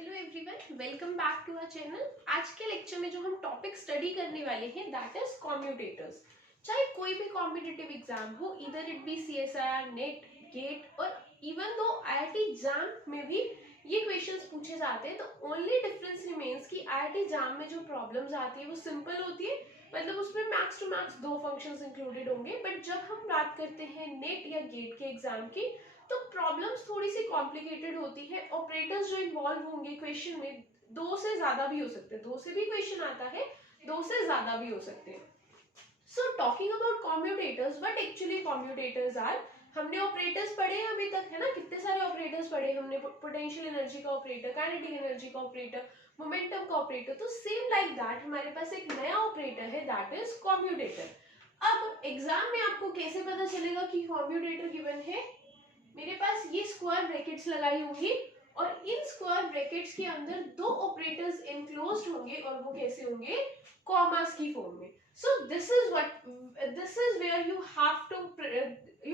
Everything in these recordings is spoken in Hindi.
Hello everyone, welcome back to our channel. आज के लेक्चर में जो हम टॉपिक स्टडी करने वाले हैं दैट इज कॉम्यूटेटर्स। चाहे कोई भी कॉम्पिटिटिव एग्जाम हो, इधर it be CSIR, net, gate और इवन दो आईआईटी एग्जाम में भी ये क्वेश्चंस पूछे जाते हैं, तो ओनली डिफरेंस रिमेन्स कि आईआईटी एग्जाम में जो प्रॉब्लम्स आती है वो सिंपल होती है, मतलब उसमें मैक्स टू मैक्स दो फंक्शंस इंक्लूडेड होंगे। बट जब हम बात करते हैं नेट या गेट के एग्जाम की, तो प्रॉब्लम्स थोड़ी सी कॉम्प्लिकेटेड होती है। ऑपरेटर्स जो इन्वॉल्व होंगे क्वेश्चन में, दो से ज्यादा भी हो सकते हैं, दो से भी क्वेश्चन आता है, दो से ज्यादा भी हो सकते हैं। So talking about commutators, what actually commutators are. हमने ऑपरेटर्स पढ़े हैं अभी तक, है ना, कितने सारे ऑपरेटर्स पढ़े हमने। पोटेंशियल एनर्जी का ऑपरेटर, काइनेटिक एनर्जी का ऑपरेटर, मोमेंटम का ऑपरेटर। तो सेम लाइक दैट हमारे पास एक नया ऑपरेटर है दैट इज कॉम्यूटेटर। अब एग्जाम में आपको कैसे पता चलेगा कि कॉम्यूटेटर गिवन है? मेरे पास ये स्क्वायर ब्रैकेट्स लगाई होंगी और इन स्क्वायर ब्रैकेट्स के अंदर दो ऑपरेटर्स एनक्लोज्ड होंगे और वो कैसे होंगे? कॉमास की फॉर्म में। So this is where you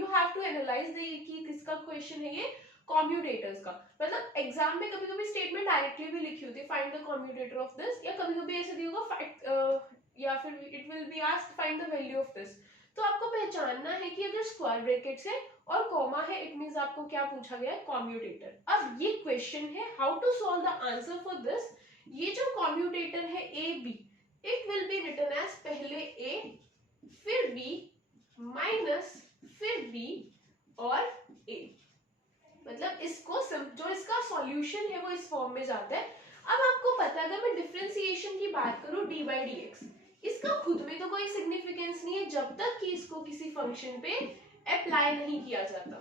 have to analyse कि किसका क्वेश्चन है ये? कॉम्यूटेटर्स का। मतलब एग्जाम में कभी कभी स्टेटमेंट डायरेक्टली भी लिखी होती है, find the commutator of this, या कभी कभी ऐसे दिया होगा या फिर it will be asked find the value of this. तो आपको पहचानना है कि अगर स्क्वायर ब्रैकेट्स है और कॉमा है, इट मींस आपको क्या पूछा गया है? कॉम्यूटेटर। अब ये क्वेश्चन है how to solve the answer for this. ये जो कॉम्यूटेटर है A B, it will be written as पहले ए फिर बी माइनस फिर बी और ए। मतलब इसको जो इसका सॉल्यूशन है वो इस फॉर्म में जाता है। अब आपको पता है, अगर मैं डिफरेंशिएशन की बात करूं डी बाई डी एक्स, इसका खुद में तो कोई सिग्निफिकेंस नहीं है जब तक कि इसको किसी फंक्शन पे अप्लाई नहीं किया जाता,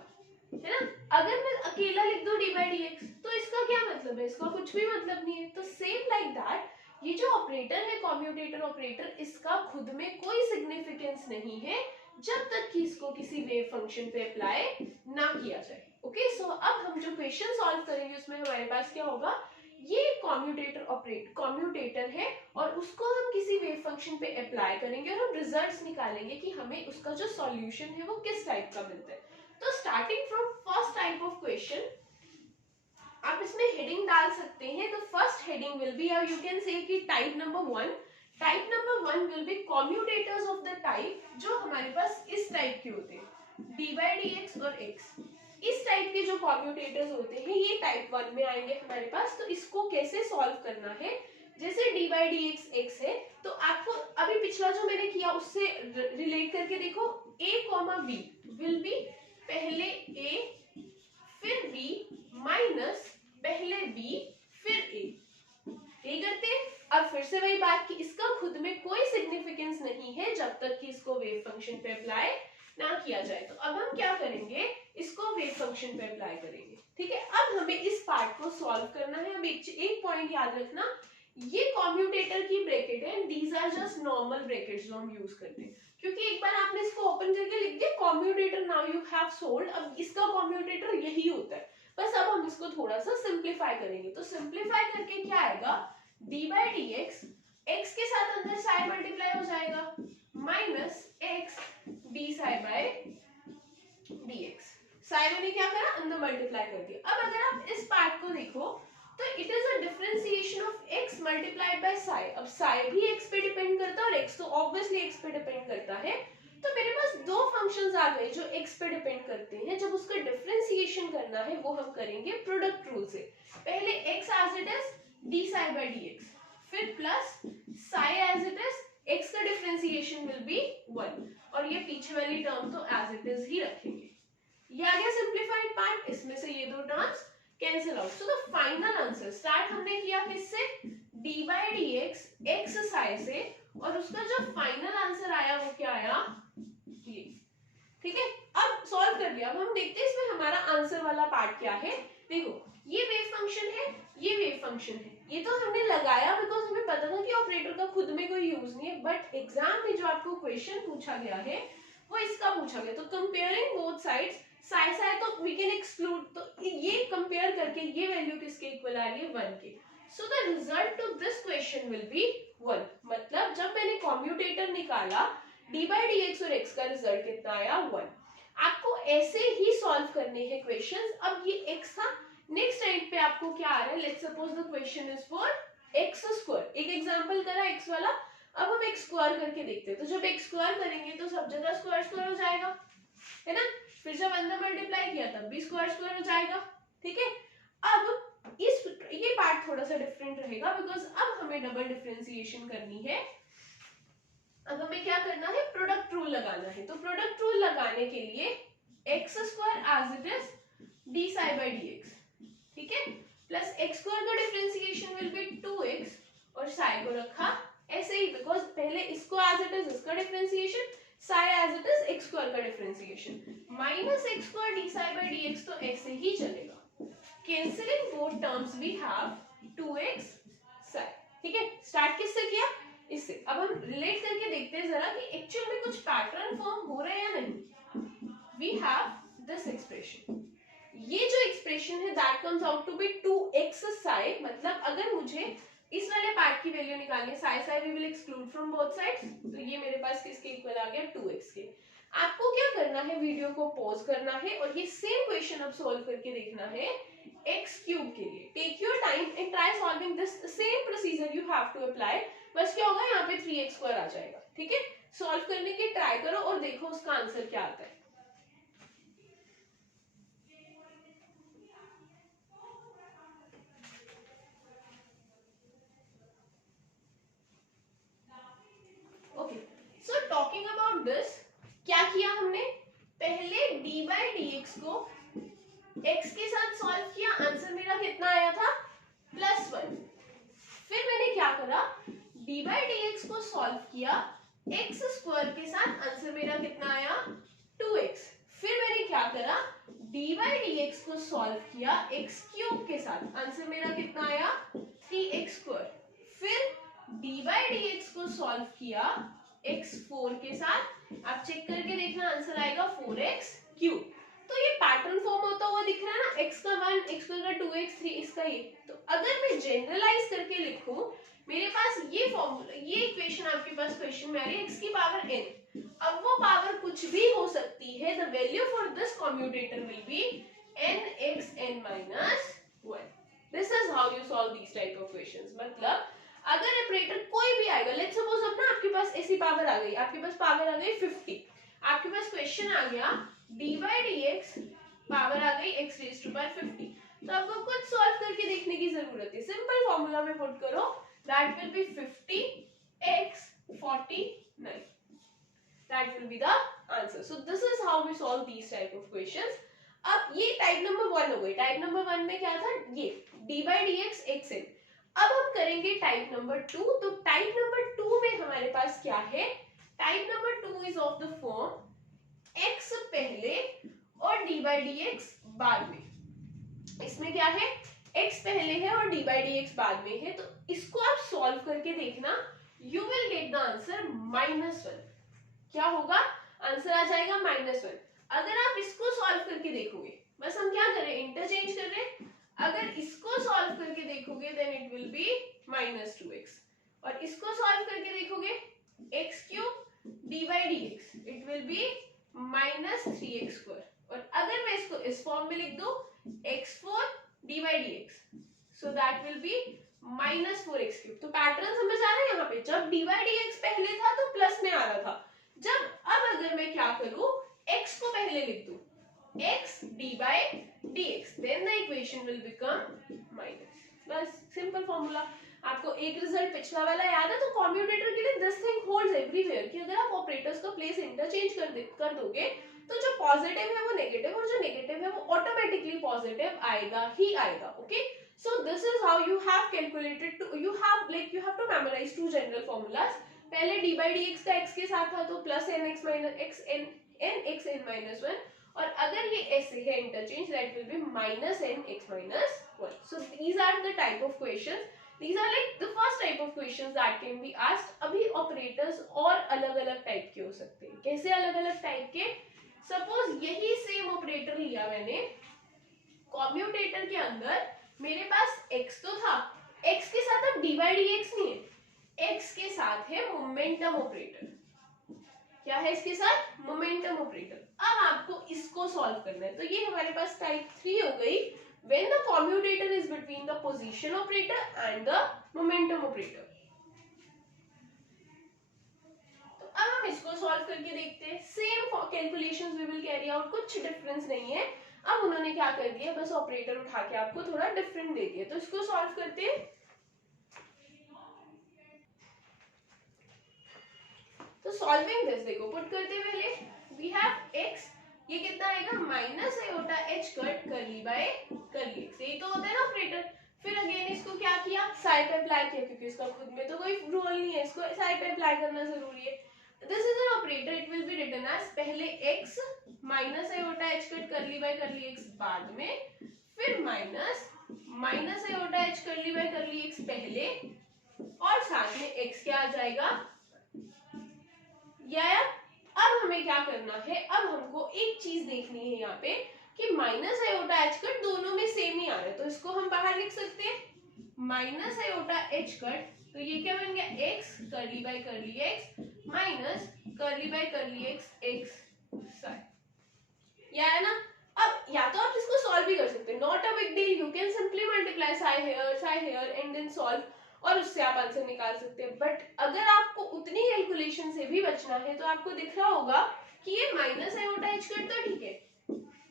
है ना। अगर मैं अकेला लिख दूं डी बाई डी एक्स, तो इसका क्या मतलब है? इसका कुछ भी मतलब नहीं है। तो सेम लाइक दैट ये जो ऑपरेटर है कॉम्यूटेटर ऑपरेटर, इसका खुद में कोई सिग्निफिकेंस नहीं है जब तक कि इसको किसी वेव फंक्शन पे अप्लाई ना किया जाए। ओके, सो अब हम जो क्वेश्चन सॉल्व करेंगे उसमें हमारे पास क्या होगा? ये कॉम्यूटेटर है और उसको हम किसी वेव फंक्शन पे अप्लाई करेंगे और हम रिजल्ट्स निकालेंगे कि हमें उसका जो सॉल्यूशन है वो किस टाइप का मिलता है। तो starting from first type of question, आप इसमें हेडिंग डाल सकते हैं। तो first heading will be, you can say कि type number one will be commutators of the type जो हमारे पास इस टाइप के होते हैं, डी बाई डी एक्स और एक्स। इस टाइप के जो कॉम्यूटेटर्स होते हैं ये टाइप वन में आएंगे हमारे पास। तो इसको कैसे सॉल्व करना है? जैसे D by d x x है, तो आपको अभी पिछला जो मैंने किया उससे रिलेट करके देखो, ए कॉमा बी विल बी पहले ए फिर बी माइनस पहले बी फिर ए। यही करते हैं। अब फिर से वही बात कि इसका खुद में कोई सिग्निफिकेंस नहीं है जब तक कि इसको वेव फंक्शन पे अप्लाई ना किया जाए। तो अब हम क्या करेंगे? इसको वेव फंक्शन पे अप्लाई करेंगे। ठीक है, अब हमें इस पार्ट को सॉल्व करना है। अब एक पॉइंट याद रखना, ये कॉम्यूटेटर की ब्रैकेट है, these are just normal brackets जो हम यूज करते हैं, क्योंकि एक बार आपने इसको ओपन करके लिख दिया commutator, now you have sold. अब इसका कॉम्यूटेटर यही होता है, बस अब हम इसको थोड़ा सा सिंप्लीफाई करेंगे। तो सिंप्लीफाई करके क्या आएगा? D by d x, x के साथ अंदर साई मल्टीप्लाई हो जाएगा, minus x d psi by d x. Psi मैंने क्या करा? अंदर मल्टीप्लाई कर दिया। अब अगर आप इस पार्ट को देखो तो it is a differentiation of x multiplied by Sai. अब साई भी x पे डिपेंड करता है और x तो ऑब्वियसली x पे डिपेंड करता है। तो मेरे पास दो फंक्शंस आ गए जो x पे डिपेंड करते हैं। जब उसका डिफरेंशिएशन करना है वो हम करेंगे प्रोडक्ट रूल से। पहले x as it is d psi by d x, फिर plus psi as it is, x का डिफरेंशिएशन विल बी 1 और ये पीछे वाली टर्म तो एज इट इज ही रखेंगे। ये आ गया सिंप्लीफाइड पार्ट, इसमें से ये दो terms cancel out. So the final answer, start हमने किया किससे? D by d x x Sai से, और उसका जो फाइनल आंसर आया वो क्या आया? ये। ठीक है, अब सॉल्व कर लिया। अब हम देखते हैं इसमें हमारा आंसर वाला पार्ट क्या है। देखो, ये वेव फंक्शन है, ये वेव फंक्शन है, ये तो हमने लगाया बिकॉज हमें पता था कि ऑपरेटर का खुद में कोई यूज नहीं है। बट एग्जाम में जो आपको क्वेश्चन पूछा गया है वो इसका पूछा गया। तो comparing both sides, Sai Sai तो वी कैन एक्सक्लूड, तो ये कंपेयर करके ये वैल्यू किसके इक्वल आ रही है? 1 के। So the result to this question will be 1। मतलब जब मैंने कॉम्यूटेटर निकाला डी बाई डी एक्स और एक्स का रिजल्ट कितना आया? 1। आपको ऐसे ही सॉल्व करने हैं क्वेश्चंस। अब ये x था, नेक्स्ट टाइम पे आपको क्या आ रहा है, let's suppose the question is for x square, एक एग्जांपल करा एक्स वाला, अब हम एक्स स्क्वायर करके देखते हैं। तो जब एक्स स्क्वायर करेंगे तो सब जगह स्क्वायर स्क्वायर हो जाएगा, है ना, फिर जब अंदर मल्टीप्लाई किया तब भी स्क्वायर स्क्वायर हो जाएगा, ठीक है। अब ये पार्ट थोड़ा सा डिफरेंट रहेगा बिकॉज अब हमें डबल डिफरेंशिएशन करनी है। अब हमें क्या करना है, प्रोडक्ट रूल लगाना है। तो प्रोडक्ट रूल लगाने के लिए x square as it is d psi by d x, ठीक है, प्लस एक्स स्क्वायर का डिफरेंशिएशन विल बी 2x और साई को रखा ऐसे ही बिकॉज पहले इसको एज इट इज इसका differentiation, psi as it is x square का differentiation, minus x square d psi by d x, तो ऐसे ही चलेगा। Cancelling both terms we have 2x psi, ठीक है। स्टार्ट किससे किया, इससे। अब हम रिलेट करके देखते हैं जरा कि एक्चुअल में कुछ पैटर्न फॉर्म हो रहा है या नहीं। वी हैव दिस एक्सप्रेशन, ये जो एक्सप्रेशन है that comes out to be 2x psi, मतलब अगर मुझे इस वाले पार्ट की वैल्यू निकालनी है, psi psi we will exclude from both sides, तो ये मेरे पास किसके इक्वल आ गया, 2x के। आपको क्या करना है, वीडियो को पॉज करना है और ये सेम क्वेश्चन अब सॉल्व करके देखना है x क्यूब के लिए। Take your time and try solving this same procedure you have to apply. बस क्या होगा, यहाँ पे 3x स्क्वायर आ जाएगा, ठीक है। सॉल्व करने की ट्राई करो और देखो उसका आंसर क्या आता है। Okay, so talking about this, क्या किया हमने, पहले डी बाई डी एक्स को x के साथ सॉल्व किया, आंसर मेरा कितना आया था, +1। फिर मैंने क्या करा, डी बाई डी एक्स को सॉल्व किया एक्स स्क्वायर के साथ, आंसर मेरा कितना आया, 2x। फिर मैंने क्या करा, डी बाई डी एक्स को सॉल्व किया एक्स क्यूब के साथ, आंसर मेरा कितना आया, 3x स्क्वायर। फिर डी बाई डी एक्स को सॉल्व किया x4 के साथ, आप चेक करके देखना आंसर आएगा 4x क्यूब। तो ये पैटर्न फॉर्म होता हुआ दिख रहा है ना, x का 1, x का 2x, 3 इसका ये। तो अगर मैं जनरलाइज करके लिखूं, मेरे पास ये फॉर्मूला, ये इक्वेशन आपके पास क्वेश्चन में आ रही है x की पावर n, अब वो पावर कुछ भी हो सकती है, the value for this commutator will be nxn minus 1। This is how you solve these type of questions. मतलब अगर ऑपरेटर कोई भी आएगा, लेट्स सपोज अब ना आपके पास ऐसी पावर आ गई, आपके पास पावर आ गई 50, आपके पास क्वेश्चन आ गया d by d x, power आ गई x रेज़ टू पावर 50, तो आपको कुछ सॉल्व करके देखने की जरूरत है। सिंपल फॉर्मूला में पुट करो, that will be 50x 49, that will be the answer. So this is how we solve these type of questions. अब ये टाइप नंबर 1 हो गई। टाइप नंबर 1 में क्या था, ये d by d x x n. अब हम करेंगे टाइप नंबर 2। तो टाइप नंबर 2 में हमारे पास क्या है, type number 2 is of the form x पहले और d बाई डी एक्स बाद में। इसमें क्या है, x पहले है और d बाई डी एक्स बाद में है। तो इसको आप सॉल्व करके देखना, you will get the answer -1। क्या होगा, आंसर आ जाएगा -1। अगर आप इसको सॉल्व करके देखोगे, बस हम क्या करें, इंटरचेंज कर रहे हैं। अगर इसको सॉल्व करके देखोगे then it will be -2x, और इसको सॉल्व करके देखोगे x cube d by d x, it will B -3x square. और अगर मैं इसको इस फॉर्म में लिख दूं x4 d by d x, so that will B -4x cube. तो पैटर्न समझ आ रहा है यहाँ पे, जब d बाई डी एक्स पहले था तो प्लस में आ रहा था, जब अब अगर मैं क्या करूं, x को पहले लिख दूं x d by d x, then the equation will become minus. बस सिंपल फॉर्मूला। आपको एक रिजल्ट पिछला वाला याद है, तो कॉम्यूटेटर के लिए दिस थिंग होल्ड्स एवरीवेयर कि अगर आप ऑपरेटर्स को प्लेस इंटरचेंज कर दोगे तो जो पॉजिटिव है वो नेगेटिव और जो नेगेटिव है वो ऑटोमेटिकली पॉजिटिव आएगा ही आएगा। Okay, so this is how you have calculated to, you have to memorise two general formulas. पहले d बाई डी एक्स का x के साथ था तो plus n x minus x n x n minus 1, और अगर ये ऐसे है interchange that will be -n(x - 1). So these are the type of questions, these are like the first type of questions that can be asked। अभी ऑपरेटर्स और अलग अलग टाइप के हो सकते हैं। कैसे अलग अलग टाइप के, सपोज यही सेम ऑपरेटर लिया मैंने, कॉम्यूटेटर के अंदर मेरे पास x तो था, x के साथ अब d बाई डी एक्स नहीं है, x के साथ है मोमेंटम ऑपरेटर। क्या है इसके साथ, मोमेंटम ऑपरेटर। अब आपको इसको सॉल्व करना है। तो ये हमारे पास टाइप 3 हो गई, when the commutator is between the position operator and the momentum operator. तो अब हम इसको सॉल्व करके देखते हैं. Same calculations we will carry out, कुछ डिफरेंस नहीं है. अब उन्होंने क्या कर दिया, बस ऑपरेटर उठा के आपको थोड़ा डिफरेंट दे दिया. तो इसको सॉल्व करते हैं. तो सॉल्विंग दिस, देखो पुट करते पहले वी हैव x, ये कितना आएगा minus iota h cut curly by curly x, यही तो होता है ना ऑपरेटर. फिर अगेन इसको क्या किया, साइड पे अप्लाई किया, क्योंकि इसका खुद में तो कोई रूल नहीं है, इसको साइड पे अप्लाई करना जरूरी है. This is an operator, it will be written as पहले x minus iota h cut curly by curly x बाद में, फिर minus minus iota h curly by curly x पहले, और साथ में x क्या आ जाएगा या. अब हमें क्या करना है, अब हमको एक चीज देखनी है यहाँ पे कि माइनस आयोटा एच कट दोनों में सेम ही आ रहा है. तो इसको हम बाहर लिख सकते हैं माइनस आयोटा एच कट, तो ये क्या बन गया x curly by curly x minus करली by curly x x side, या है ना. अब या तो आप इसको सॉल्व भी कर सकते हैं, not a big deal, you can simply multiply psi here and then solve, और उससे आप आंसर निकाल सकते हैं. बट अगर आपको उतनी कैलकुलेशन से भी बचना है तो आपको दिख रहा होगा कि ये माइनस आयोटा एच कट तो ठीक है,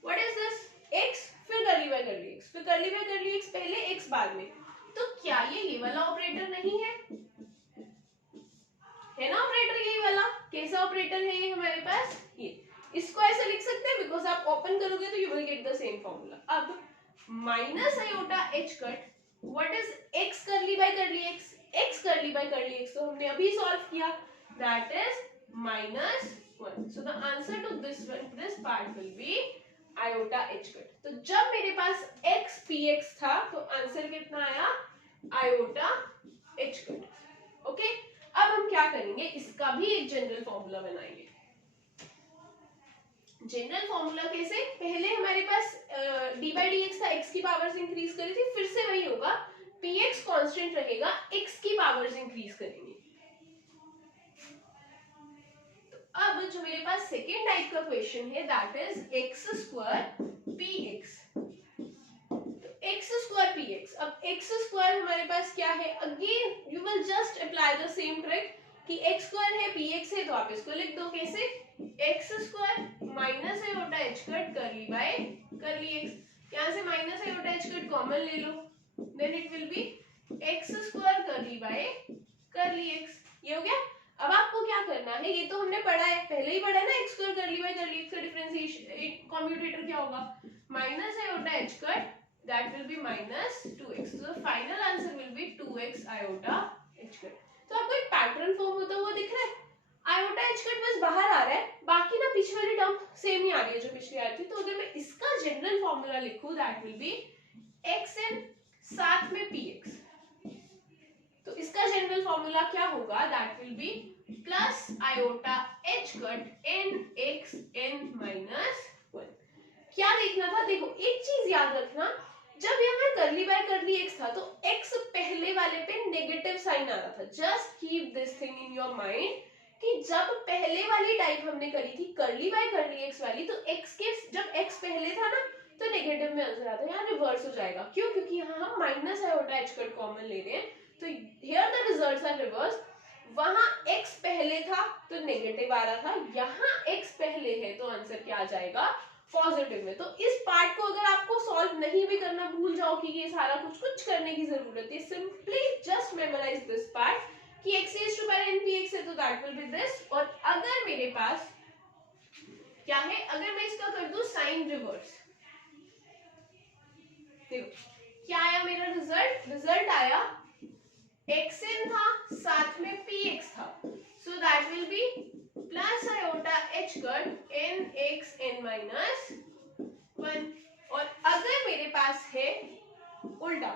व्हाट इज दिस x, फिर करली बाय करली x, फिर करली बाय करली x पहले x बाद में. तो क्या ये वाला ऑपरेटर नहीं है, है ना ऑपरेटर यही वाला. कैसा ऑपरेटर है ये हमारे पास, ये इसको ऐसे लिख सकते हैं बिकॉज आप ओपन करोगे तो you will get the same formula. अब minus iota h cut, what is x curly by curly x, x curly by curly x तो हमने अभी सॉल्व किया, that is -1. So the answer to this part will be iota h cut. तो जब मेरे पास x px था तो आंसर कितना आया आयोटा एच कट. ओके, अब हम क्या करेंगे, इसका भी एक जनरल फॉर्मूला बनाएंगे. जनरल फॉर्मूला कैसे, पहले हमारे पास डी बाई डी एक्स था, एक्स की पावर्स इंक्रीज करी थी, फिर से वही होगा, पी एक्स कॉन्स्टेंट रहेगा, एक्स की पावर्स इंक्रीज करेंगे. तो अब जो मेरे पास सेकेंड टाइप का क्वेश्चन है that is x square P x. X square P x, अब एक्स स्क्वायर हमारे पास क्या है, again you will just apply the same trick कि एक्स स्क्वायर है पी एक्स है, तो आप इसको लिख दो कैसे, x square minus iota h cut curly by curly x. यहाँ से minus iota h cut common ले लो, then it will be x square curly by curly x. ये हो गया. अब आपको क्या करना है, ये तो हमने पढ़ा है, पहले ही पढ़ा है ना, x square curly by curly x का डिफरेंशिएशन कम्यूटेटर क्या होगा, minus iota h cut, that will be minus 2x. So the final answer will be 2x iota h cut. तो आपको एक पैटर्न फॉर्म होता हुआ दिख रहा है, आयोटा h cut बस बाहर आ रहा है, बाकी ना पीछे वाली टर्म सेम ही आ रही है जो पिछली आ रही थी. तो अगर मैं इसका जनरल फॉर्मूला लिखूं दैट विल बी xn साथ में px, तो इसका जनरल फॉर्मूला क्या होगा, that will B plus iota h cut n x n minus 1. क्या देखना था, देखो एक चीज याद रखना, जब यहाँ करली बाय करली x था तो x पहले वाले पे नेगेटिव साइन आ रहा था. Just keep this thing in your mind कि जब पहले वाली टाइप हमने करी थी करली बाय करली x वाली, तो x के जब x पहले था ना तो नेगेटिव में आंसर आता है, यहाँ रिवर्स हो जाएगा. क्यों, क्योंकि यहाँ हम minus iota h cut common ले रहे हैं, तो here the results are reverse. वहां x पहले था तो नेगेटिव आ रहा था, यहाँ x पहले है तो आंसर क्या आ जाएगा पॉजिटिव में. तो इस पार्ट को अगर आपको सॉल्व नहीं भी करना, भूल जाओ कि ये सारा कुछ करने की जरूरत है, simply just memorise this part कि x raised to power n px है तो दैट विल बी दिस. और अगर मेरे पास क्या है, अगर मैं इसका कर दूं साइन रिवर्स, देखो क्या आया मेरा रिजल्ट, रिजल्ट आया xn था साथ में px था, so that will B plus iota h cut n x n minus 1. और अगर मेरे पास है उल्टा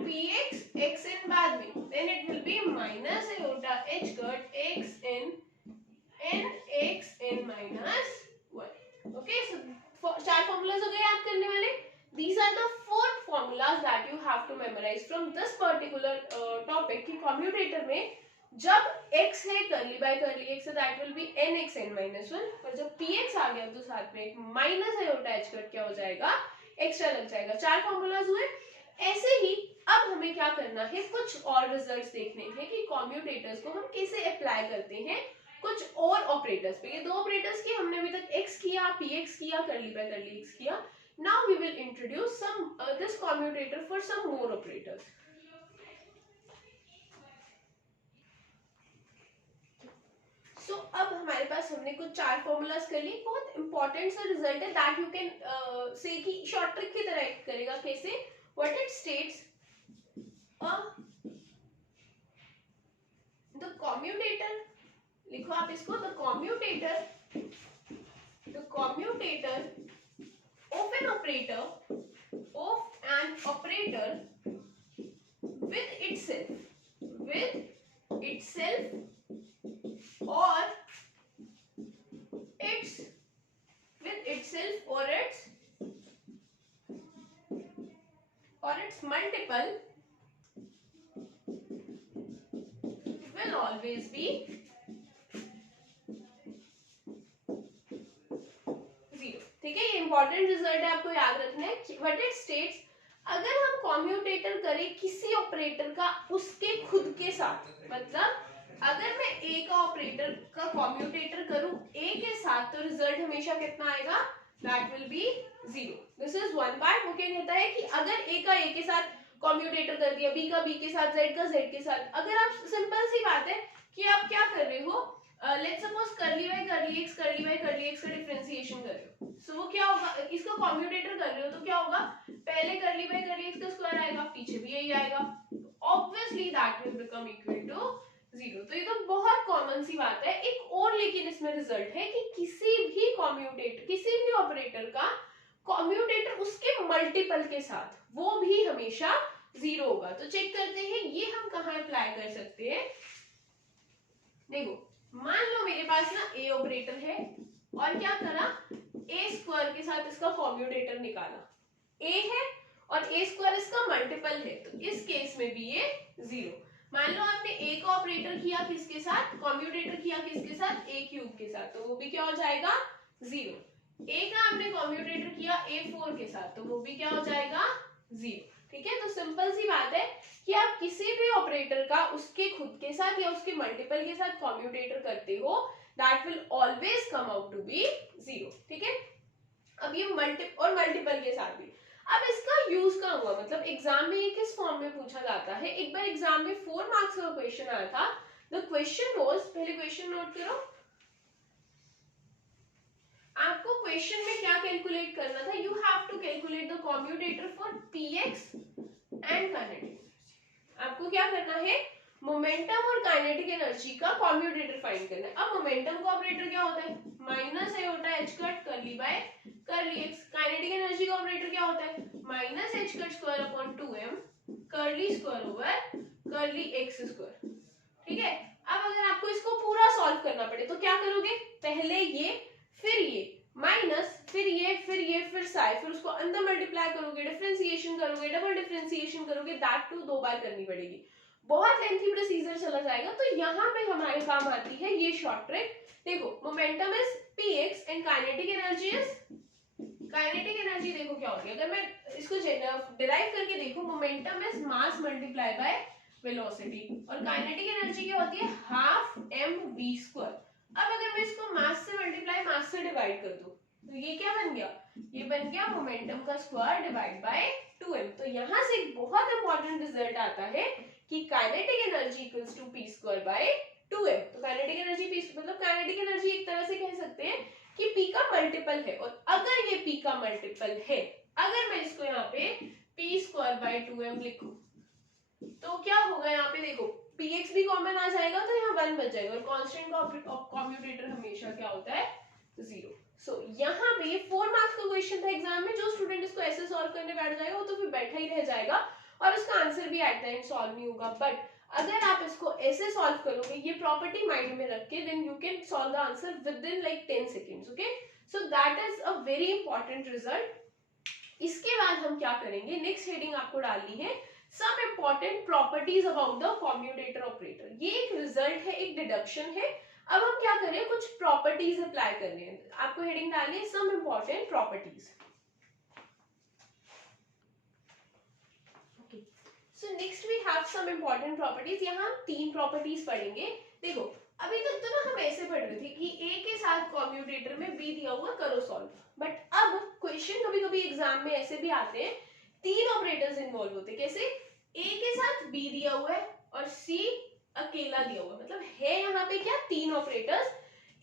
px xn बाद में, then it will be minus iota h cut xn n x n minus 1. Okay, so चार फॉर्मूलाज हो गए याद करने वाले. These are the four formulas that you have to memorize from this particular topic कि commutator में जब x है करली बाय करली x है that will B nx n minus 1, और जब px आ गया तो साथ में एक माइनस आयोटा h कट क्या हो जाएगा एक्स्ट्रा लग जाएगा। 4 फॉर्मूलाज हुए। ऐसे ही अब हमें क्या करना है, कुछ और रिजल्ट्स देखने हैं कि कॉम्यूटेटर्स को हम कैसे अप्लाई करते हैं कुछ और ऑपरेटर्स पे। ये 2 ऑपरेटर्स की हमने अभी तक x किया, px किया, कर्ली बाय कर्ली x किया। Now we will introduce some this commutator for some more operators. So अब हमारे पास हमने कुछ 4 फॉर्मूलाज कर लिए। बहुत इंपॉर्टेंट सा रिजल्ट है दैट यू कैन से कि शॉर्ट ट्रिक की तरह करेगा। कैसे? What it states the commutator, लिखो आप इसको, the commutator of an operator with itself or its multiple will always be 0। ठीक है, ये इंपॉर्टेंट रिजल्ट है, आपको याद रखना है। व्हाट इट स्टेट्स, अगर हम कॉम्यूटेटर करें किसी ऑपरेटर का उसके खुद के साथ, मतलब अगर मैं ए का ऑपरेटर का कॉम्यूटेटर करूं ए के साथ, तो रिजल्ट हमेशा कितना आएगा? That will B 0। This is one part. वो क्या कहता है कि अगर ए का ए के साथ कॉम्यूटेटर कर दिया, बी का बी के साथ, जेड का जेड के साथ, अगर आप, सिंपल सी बात है कि आप क्या कर रहे हो, let's suppose curly by curly x का डिफरेंशिएशन कर रहे हो। सो वो क्या होगा, इसका कॉम्यूटेटर कर रहे हो तो क्या होगा, पहले कर्ली बाय कर्ली एक्स का स्क्वायर आएगा, पीछे भी यही आएगा, obviously that will become equal to 0। तो ये तो बहुत कॉमन सी बात है। एक और लेकिन इसमें रिजल्ट है कि किसी भी कॉम्यूटेटर, किसी भी ऑपरेटर का कॉम्यूटेटर उसके मल्टीपल के साथ, वो भी हमेशा 0 होगा। तो चेक करते हैं ये हम कहां अप्लाई कर सकते हैं। देखो, मान लो मेरे पास ना ए ऑपरेटर है और क्या करा, ए स्क्वायर के साथ इसका कॉम्यूटेटर निकाला। ए है और ए स्क्वायर इसका मल्टीपल है, तो इस केस में भी ये 0। मान लो आपने ए का ऑपरेटर किया किसके साथ, कॉम्यूटेटर किया किसके साथ, ए क्यूब के साथ, तो वो भी क्या हो जाएगा? 0। ए का आपने कॉम्यूटेटर किया A4 के साथ, तो वो भी क्या हो जाएगा? 0। ठीक है, तो सिंपल सी बात है कि आप किसी भी ऑपरेटर का उसके खुद के साथ या उसके मल्टीपल के साथ कॉम्यूटेटर करते हो, that will always come out to be 0। ठीक है, अब ये मल्टीपल के साथ भी। अब इसका यूज कहाँ हुआ, मतलब एग्जाम में ये किस फॉर्म में पूछा जाता है। एक बार एग्जाम में 4 मार्क्स का क्वेश्चन आया था। द क्वेश्चन वाज, पहले क्वेश्चन नोट करो, आपको क्वेश्चन में क्या कैलकुलेट करना था, you have to calculate the commutator for px and kinetic. आपको क्या करना है, मोमेंटम और काइनेटिक एनर्जी का कॉम्यूटेटर फाइंड करना है। अब मोमेंटम का ऑपरेटर क्या होता है, minus iota h cut curly by curly x. Kinetic energy का ऑपरेटर क्या होता है, minus h cut square upon 2m curly square over curly x square. ठीक है, अब अगर आपको इसको पूरा सॉल्व करना पड़े तो क्या करोगे, पहले ये, फिर ये, माइनस, फिर ये, फिर साई, फिर उसको अंदर मल्टीप्लाई करोगे, डिफरेंशिएशन करोगे, डबल डिफरेंशिएशन करोगे, दैट टू 2 बार करनी पड़ेगी। बहुत लेंथी प्रोसीजर चला जाएगा। तो यहाँ पे हमारे काम आती है ये शॉर्ट ट्रिक। देखो, momentum is px and kinetic energy is, kinetic energy देखो क्या होगी, अगर मैं इसको डिराइव करके देखूं, momentum is mass multiply by velocity, और काइनेटिक एनर्जी क्या होती है, हाफ mv²। अब अगर मैं इसको मास से मल्टीप्लाई, मास से डिवाइड कर दूं, तो ये क्या बन गया, ये बन गया मोमेंटम का स्क्वायर डिवाइड बाय 2m। तो यहां से एक बहुत इंपॉर्टेंट रिजल्ट आता है कि kinetic energy equals to p² by 2m। तो काइनेटिक एनर्जी p, मतलब काइनेटिक एनर्जी एक तरह से कह सकते हैं कि p का मल्टीपल है, और अगर ये p का मल्टीपल है, अगर मैं इसको यहाँ पे p² बाय 2m लिखूं, तो क्या होगा, यहाँ पे देखो px भी कॉमन आ जाएगा, तो यहाँ 1 बच जाएगा, और कांस्टेंट का कॉम्यूटेटर हमेशा क्या होता है, 0। सो यहाँ पे ये 4 मार्क्स का क्वेश्चन था एग्जाम में। जो स्टूडेंट इसको ऐसे सॉल्व करने बैठ जाएगा वो तो फिर बैठा ही रह जाएगा और उसका आंसर भी एट द एंड सॉल्व नहीं होगा। बट अगर आप इसको ऐसे सॉल्व करोगे, ये प्रॉपर्टी माइंड में रख के, then you can solve the answer within like 10 seconds. Okay, so that is a very important result. इसके बाद हम क्या करेंगे, नेक्स्ट हेडिंग आपको डालनी है some important properties about the commutator operator. ये एक रिजल्ट है, एक डिडक्शन है। अब हम क्या करें, कुछ प्रॉपर्टीज अप्लाई करनी है। आपको हेडिंग डालनी है some important properties. So next we have some important properties. यहाँ हम 3 प्रॉपर्टीज पढ़ेंगे। देखो अभी तक तो ना हम ऐसे पढ़ रहे थे कि ए के साथ कॉम्यूटेटर में बी दिया हुआ करो सॉल्व, बट अब क्वेश्चन कभी कभी एग्जाम में ऐसे भी आते हैं 3 ऑपरेटर्स इन्वॉल्व होते हैं। कैसे? ए के साथ बी दिया हुआ है और सी अकेला दिया हुआ है, मतलब है यहाँ पे क्या 3 ऑपरेटर्स।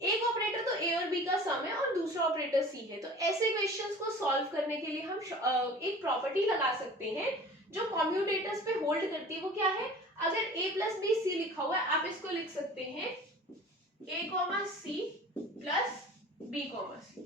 एक ऑपरेटर तो ए और बी का सम है और दूसरा ऑपरेटर सी है। तो ऐसे क्वेश्चंस को सॉल्व करने के लिए हम एक प्रॉपर्टी लगा सकते हैं जो कॉम्यूटेटर्स पे होल्ड करती है। वो क्या है? अगर a प्लस बी सी लिखा हुआ है, आप इसको लिख सकते हैं a comma C plus b comma C.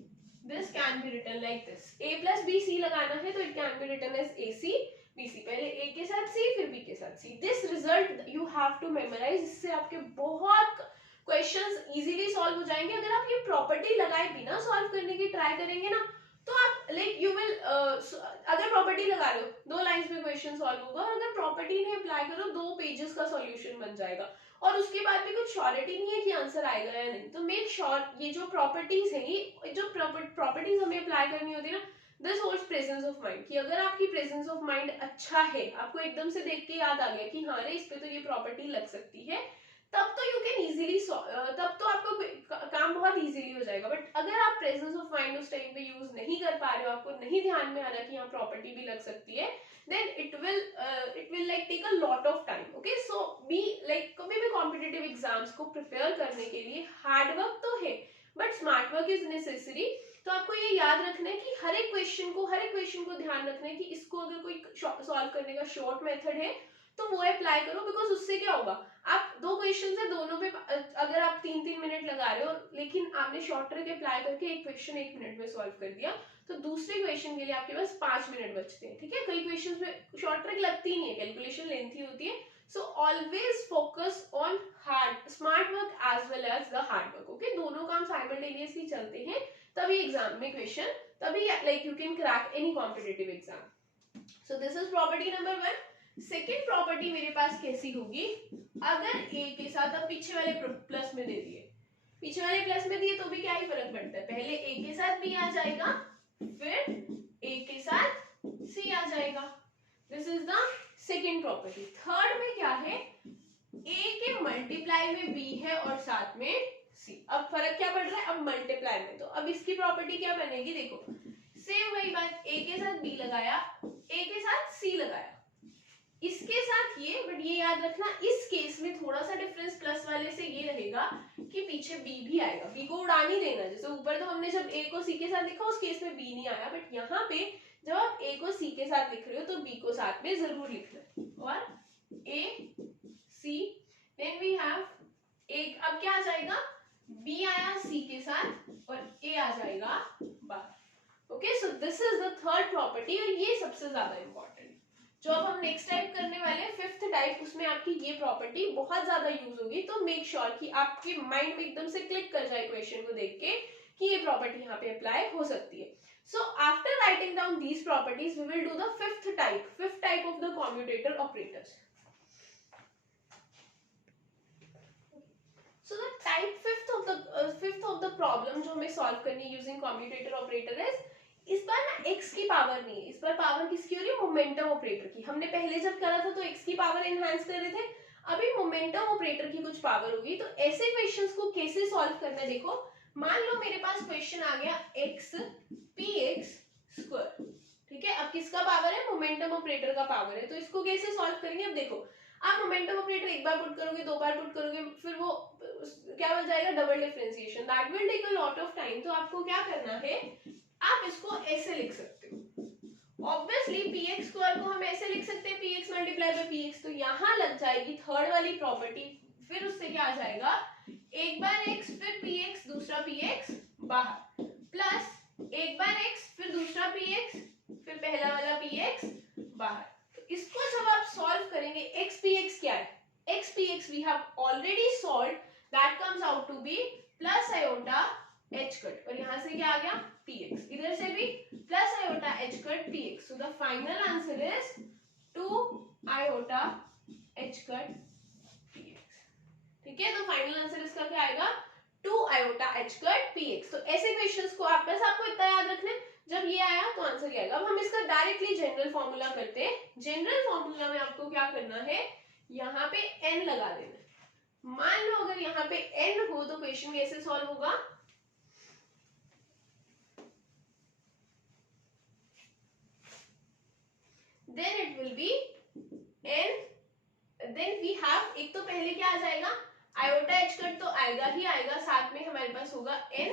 This can be written like this. a plus B C लगाना है तो it can be written as A C B C. पहले a के साथ c फिर b के साथ c। This result you have to memorise. इससे आपके बहुत क्वेश्चंस इजीली सॉल्व हो जाएंगे। अगर आप ये प्रॉपर्टी लगाए बिना सॉल्व करने की ट्राई करेंगे ना, तो आप लाइक यू विल अगर प्रॉपर्टी लगा रहे हो 2 लाइंस में क्वेश्चन सॉल्व होगा, और अगर प्रॉपर्टी नहीं अप्लाई करो 2 पेजेस का सॉल्यूशन बन जाएगा, और उसके बाद भी कुछ श्योरिटी नहीं है कि आंसर आएगा या नहीं। तो मेक श्योर ये जो प्रॉपर्टीज है, ये जो प्रॉपर्टीज हमें अप्लाई करनी होती है ना, this holds presence of mind. कि अगर आपकी प्रेजेंस ऑफ माइंड अच्छा है, आपको एकदम से देख के याद आ गया कि हाँ रे इस पे तो ये प्रॉपर्टी लग सकती है, तब तो यू कैन इजीली, तब तो आपका काम बहुत इजीली हो जाएगा। बट अगर आप प्रेजेंस ऑफ माइंड उस टाइम पे यूज नहीं कर पा रहे हो, आपको नहीं ध्यान में आ रहा कि यहाँ प्रॉपर्टी भी लग सकती है, then it will like take a lot of time. Okay, so be like कभी भी कॉम्पिटिटिव एग्जाम्स को प्रिपेयर करने के लिए हार्ड वर्क तो है, but smart work is necessary. तो आपको ये याद रखना है कि हर एक क्वेश्चन को ध्यान रखना है कि इसको अगर कोई सॉल्व करने का शॉर्ट मेथड है तो वो अप्लाई करो। बिकॉज उससे क्या होगा, आप 2 क्वेश्चन है, दोनों पे अगर आप 3-3 मिनट लगा रहे हो, लेकिन आपने शॉर्ट ट्रिक अप्लाई करके एक क्वेश्चन 1 मिनट में सॉल्व कर दिया, तो दूसरे क्वेश्चन के लिए आपके पास 5 मिनट बचते हैं। ठीक है, कई क्वेश्चंस में शॉर्ट ट्रिक लगती नहीं है, कैलकुलेशन लेंथी होती है। So always focus on hard smart work as well as the hard work. Okay, दोनों काम साइमल्टेनियसली चलते हैं, तभी एग्जाम में क्वेश्चन, तभी like you can crack any competitive exam. So this is property number 1। Second property मेरे पास कैसी होगी? अगर a के साथ, अब पीछे वाले प्लस में दे दिए, पीछे वाले प्लस में दिए तो भी क्या ही फर्क पड़ता है, पहले a के साथ b आ जाएगा, फिर a के साथ c आ जाएगा। This is the second property. Third में क्या है? a के मल्टीप्लाई में b है और साथ में c। अब फर्क क्या पड़ रहा है? अब मल्टीप्लाई में, तो अब इसकी प्रॉपर्टी क्या बनेगी? देखो सेम वही बात, a के साथ b लगाया, a के साथ c लगाया, इसके साथ ये, बट ये याद रखना इस केस में थोड़ा सा डिफरेंस प्लस वाले से ये रहेगा कि पीछे b भी आएगा। b को उड़ा नहीं देना, जैसे ऊपर तो हमने जब a को c के साथ लिखा उस केस में b नहीं आया, बट यहाँ पे जब आप a को c के साथ लिख रहे हो तो b को साथ में जरूर लिखना। और a c, then we have एक, अब क्या आ जाएगा? b आया c के साथ और a आ जाएगा बाहर। Okay, so this is the third property, और ये सबसे ज्यादा इंपॉर्टेंट जो अब हम नेक्स्ट टाइप करने वाले हैं, फिफ्थ टाइप, उसमें आपकी ये प्रॉपर्टी बहुत ज्यादा यूज होगी। तो मेक श्योर कि आपके माइंड में एकदम से क्लिक कर जाए क्वेश्चन को देख के कि ये प्रॉपर्टी यहाँ पे अप्लाई हो सकती है। So after writing down these properties we will do the fifth type of the commutator operators. So the type fifth of the problem जो हमें सॉल्व करनी यूजिंग कॉम्यूटेटर ऑपरेटर है, इस बार ना x की पावर नहीं है, इस बार पावर किसकी हो रही है? मोमेंटम ऑपरेटर की। हमने पहले जब करा था तो x की पावर एनहांस कर रहे थे, अभी मोमेंटम ऑपरेटर की कुछ पावर होगी। तो ऐसे क्वेश्चंस को कैसे सॉल्व करना है, देखो मान लो मेरे पास क्वेश्चन आ गया x px स्क्वायर, ठीक है, अब किसका पावर है? मोमेंटम ऑपरेटर का पावर है। तो इसको कैसे सॉल्व करेंगे? अब देखो आप मोमेंटम ऑपरेटर एक बार पुट करोगे, 2 बार पुट करोगे, फिर वो क्या बन जाएगा? Double differentiation, that will take a lot of time. तो आपको क्या करना है, आप इसको ऐसे लिख सकते हो। ऑब्वियसली px स्क्वायर को हम ऐसे लिख सकते हैं px मल्टीप्लाई बाय px, तो यहाँ लग जाएगी थर्ड वाली प्रॉपर्टी। फिर उससे क्या आ जाएगा? एक बार x फिर px, दूसरा px बाहर, प्लस एक बार x फिर दूसरा px फिर पहला वाला px बाहर। तो इसको जब आप सॉल्व करेंगे, x px क्या है? x px we have already solved, that comes out to be plus iota h cut, और यहाँ से क्या आ गया? px, इधर से भी plus iota h cut px। So the final answer is 2 iota h cut px। ठीक है, तो फाइनल आंसर इसका क्या आएगा? 2 आयोटा h कट px। तो ऐसे क्वेश्चंस को आपको इतना याद रखना है, जब ये आया तो आंसर ये आएगा। अब हम इसका डायरेक्टली जनरल फॉर्मूला करते हैं। जनरल फॉर्मूला में आपको क्या करना है, यहाँ पे n लगा देना है। मान लो अगर यहाँ पे n हो तो क्वेश्चन कैसे सॉल्व होगा, then it will be n, then we have, एक तो पहले क्या आ जाएगा, आयोटा h कट तो आएगा ही आएगा, साथ में हमारे पास होगा n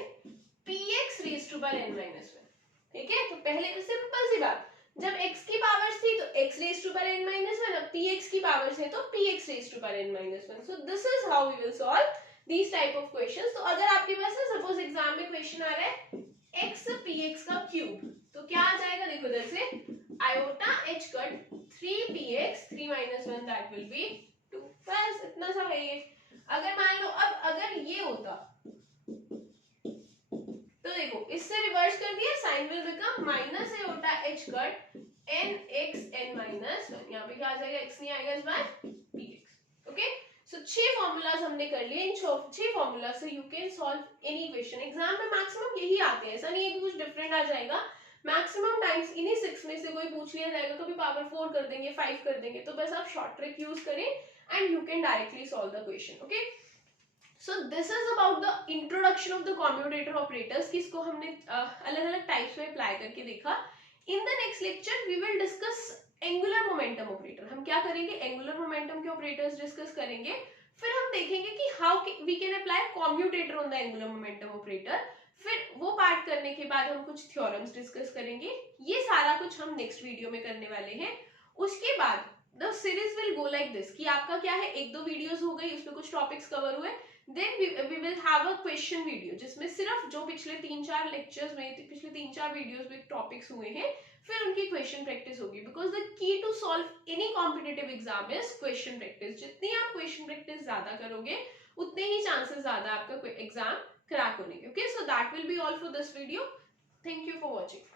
px raise to power n minus 1, ठीक है। तो पहले सिंपल सी बात, जब x की पावर्स थी तो x raise to power n minus 1, अब px की पावर्स है तो px raise to power n minus 1। So this is how we will solve these type of questions. तो अगर आपके पास ना सपोज एग्जाम में क्वेश्चन आ रहा है x px का क्यूब, तो क्या आ जाएगा, देखो इधर से iota h cut 3px 3 minus 1 that will B 2, बस इतना सा है ये। अगर मान लो अब अगर ये होता तो देखो इससे रिवर्स कर दिया, sign will become minus iota h cut n x n minus 1, यहाँ पे क्या आ जाएगा, x नहीं आएगा इस बार px। ओके, सो 6 फॉर्मूलाज हमने कर लिए। इन 6 फॉर्मूला से you can solve any question. Exam में मैक्सिमम यही आते हैं, ऐसा नहीं है कि कुछ डिफरेंट आ जाएगा। मैक्सिमम टाइम्स इन्हीं 6 में से कोई पूछ लिया जाएगा, कभी पावर 4 कर देंगे, 5 कर देंगे, तो बस आप शॉर्ट ट्रिक यूज करें and you can directly solve the question. Okay, so this is about the introduction of the commutator operators, कि इसको हमने अलग अलग टाइप्स में अप्लाई करके देखा। In the next lecture we will discuss angular momentum operator. हम क्या करेंगे, एंगुलर मोमेंटम के ऑपरेटर्स डिस्कस करेंगे, फिर हम देखेंगे कि how we can apply commutator on the angular momentum operator. फिर वो पार्ट करने के बाद हम कुछ थ्योरम्स डिस्कस करेंगे। ये सारा कुछ हम नेक्स्ट वीडियो में करने वाले हैं। उसके बाद the series will go like this, कि आपका क्या है, 1-2 वीडियोस हो गई, उसमें कुछ टॉपिक्स कवर हुए, then we will have a question video, जिसमें सिर्फ जो पिछले 3-4 लेक्चर्स में, पिछले 3-4 वीडियोस में टॉपिक्स हुए हैं, फिर उनकी क्वेश्चन प्रैक्टिस होगी। Because the key to solve any competitive exam is question practice. जितनी आप क्वेश्चन प्रैक्टिस ज्यादा करोगे, उतने ही चांसेस ज्यादा आपका एग्जाम क्रैक होने के। Okay, so that will be all for this video. Thank you for watching.